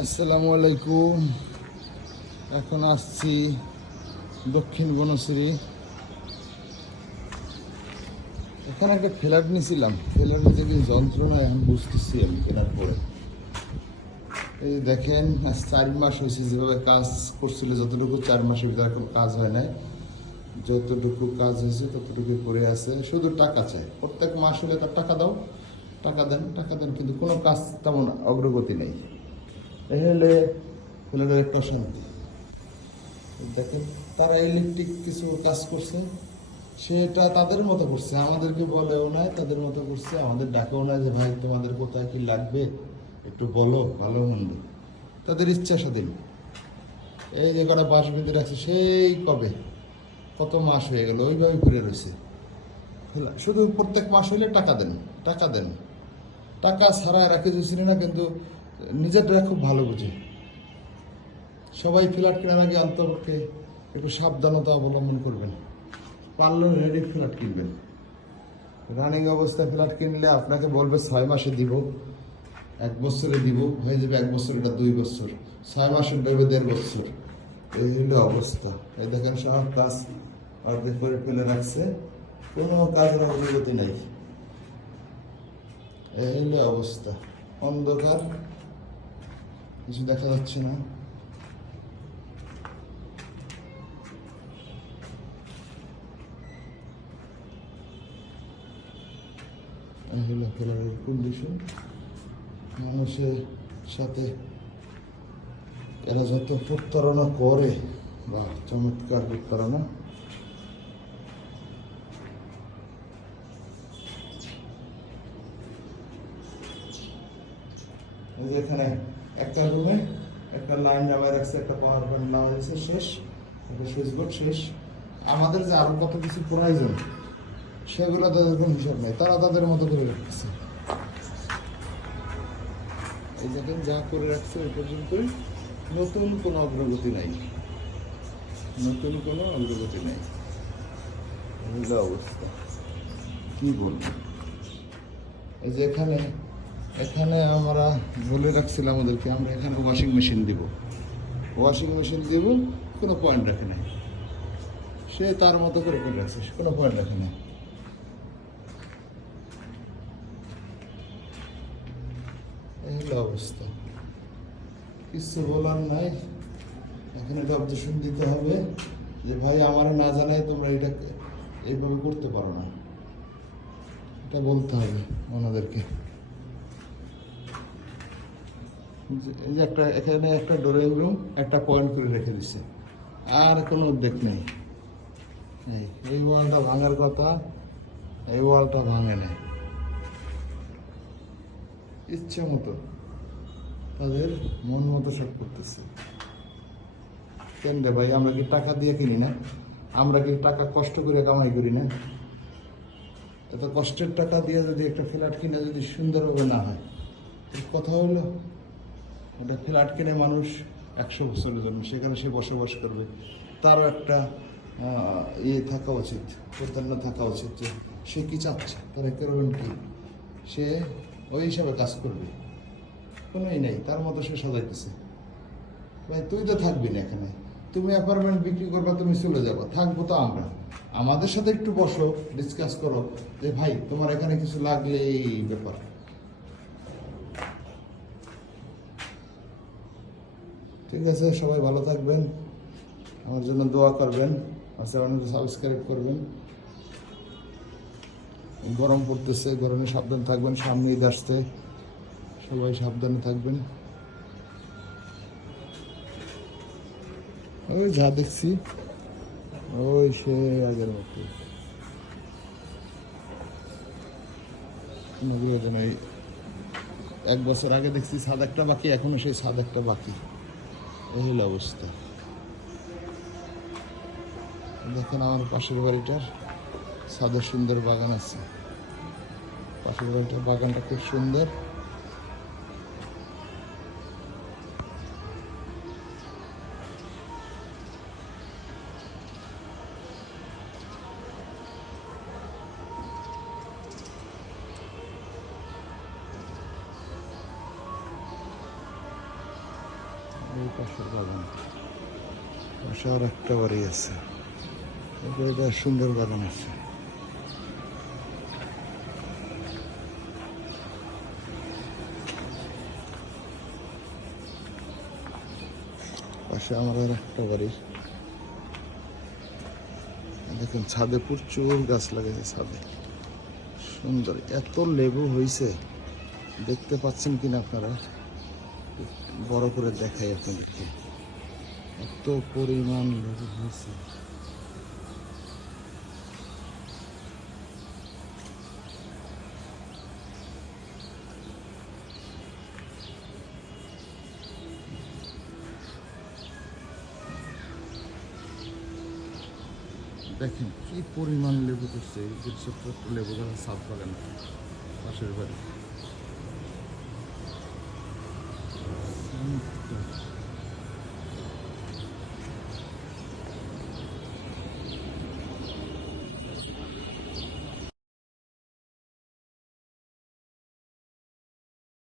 আসসালামু আলাইকুম। এখন আসছি দক্ষিণ বনশ্রী। এখানে একটা ফ্ল্যাট নিয়েছিলাম, ফ্ল্যাট নিতে কি যন্ত্রণা এখন বুঝতেছি আমি কেনার পরে। এই দেখেন, আজ 4 মাস হয়েছে যেভাবে কাজ করছিল, যতটুকু 4 মাসের ভিতরে কোনো কাজ হয় নাই, যতটুকু কাজ হয়েছে ততটুকু করে আছে। শুধু টাকা চাই, প্রত্যেক মাস হলে তার টাকা দাও, টাকা দেন, টাকা দেন, কিন্তু কোনো কাজ তেমন অগ্রগতি নেই। এই হলে ফ্ল্যাটের একটা শান্তি। দেখেন, তারা ইলেকট্রিক কিছু কাজ করছে, সেটা তাদের মতো করছে, আমাদেরকে বলেও নাই, তাদের মতো করছে, আমাদের ডাকেও নাই যে ভাই তোমাদের কোথায় কি লাগবে একটু বলো, ভালো মন্দ তাদের ইচ্ছা স্বাধীন। এই যে কটা বাস বেঁধে রাখছে সেই কবে, কত মাস হয়ে গেল ওইভাবে ঘুরে রয়েছে। শুধু প্রত্যেক মাস হইলে টাকা দেন, টাকা দেন, টাকা ছাড়া এরা কিছু চিনে না, কিন্তু নিজেরটা খুব ভালো বুঝে। সবাই ফ্ল্যাট কেনার আগে অন্তপক্ষে একটু সাবধানতা অবলম্বন করবেন, পারলে রেডি ফ্ল্যাট কিনবেন। রানিং অবস্থায় ফ্ল্যাট কিনলে আপনাকে বলবে 6 মাসে দিব, 1 বছরে দিব, হয়ে যাবে 1 বছর, এটা 2 বছর, 6 মাসের দেবে 1.5 বছর। এই হলো অবস্থা। এই দেখেন, সব কাজ অর্ধেক করে ফেলে রাখছে, কোনো কাজের অগ্রগতি নাই। এই হলো অবস্থা, অন্ধকার, কিছু দেখা যাচ্ছে না। হলো ফ্ল্যাটের কন্ডিশন। মানুষের সাথে এরা যত প্রতারণা করে, বা চমৎকার প্রতারণা। এখানে একটা রুমে একটা লাইন নামায় রাখছে, একটা পাওয়ার পয়েন্ট নেওয়া হয়েছে, শেষ, একটা সুইচ বোর্ড শেষ। আমাদের যে আরো কত কিছু প্রয়োজন সেগুলো তাদের কোনো হিসাব নেই, তারা তাদের মতো করে রাখছে। এই দেখেন, যা করে রাখছে ওই পর্যন্তই, নতুন কোনো অগ্রগতি নাই, নতুন কোনো অগ্রগতি নেই। এই অবস্থা, কি বলবো। এই যে এখানে এখানে আমরা বলে রাখছিলাম ওদেরকে, আমরা এখানে ওয়াশিং মেশিন দিব, ওয়াশিং মেশিন দিব, কোনো পয়েন্ট রাখে নাই। সে তার মতো করে করে রাখছে, কোনো পয়েন্ট রাখে নাই। এই হলো অবস্থা, কিছু বলার নাই। এখন এটা অবজেকশন দিতে হবে যে ভাই আমার না জানাই তোমরা এটা এইভাবে করতে পারো না, এটা বলতে হবে ওনাদেরকে। এই যে একটা এখানে একটা ড্রয়িং রুম একটা পয়েন্ট করে রেখে দিচ্ছে, আর কোনো উদ্যোগ নেই। এই ওয়ালটা ভাঙার কথা, এই ওয়ালটা ভাঙে নেই, ইচ্ছে মতো তাদের মন মতো সব করতেছে। কেন রে ভাই, আমরা কি টাকা দিয়ে কিনি না? আমরা কি টাকা কষ্ট করে কামাই করি না? এত কষ্টের টাকা দিয়ে যদি একটা ফ্ল্যাট কিনে যদি সুন্দরভাবে না হয়, কথা হলো ওটা ফ্ল্যাট কিনে মানুষ 100 বছরের জন্য সেখানে সে বসবাস করবে, তারও একটা ইয়ে থাকা উচিত, প্রত্যান্ন থাকা উচিত যে সে কী চাচ্ছে, তার করবেন কি, সে ওই হিসাবে কাজ করবে। কোনোই নেই, তার মতো সে সাজাইতেছে। ভাই তুই তো থাকবি না এখানে, তুমি অ্যাপার্টমেন্ট বিক্রি করবা, তুমি চলে যাবো, থাকবো তো আমরা, আমাদের সাথে একটু বসো, ডিসকাস করো যে ভাই তোমার এখানে কিছু লাগলে এই ব্যাপার। ঠিক আছে, সবাই ভালো থাকবেন, আমার জন্য দোয়া করবেন, আর চ্যানেলটা সাবস্ক্রাইব করবেন। গরম পড়তেছে, গরমে সাবধান থাকবেন, সামনে ঈদ আসছে, সবাই সাবধানে থাকবেন। ওই যা দেখছি ওই সে আগের মতো এই 1 বছর আগে দেখছি ছাদ একটা বাকি, এখনো সেই ছাদ একটা বাকি। এই হলো অবস্থা। দেখেন আমার পাশের বাড়িটার ছাদে সুন্দর বাগান আছে, পাশের বাড়িটার বাগানটা খুব সুন্দর। এই পাশের বাগান, পাশে আর একটা বাড়ি আছে, এটা সুন্দর বাগান আছে। পাশে আমার আর একটা বাড়ি। দেখুন ছাদে প্রচুর গাছ লাগাইছে, ছাদে সুন্দর, এত লেবু হয়েছে, দেখতে পাচ্ছেন কিনা আপনারা, বড় করে দেখাই আপনাদেরকে, এত পরিমাণ লেবু হয়েছে। দেখেন কি পরিমাণ লেবু করছে, এই যে ছোট্ট একটা লেবু গাছ, ছাদ বাগান পাশের বাড়ি।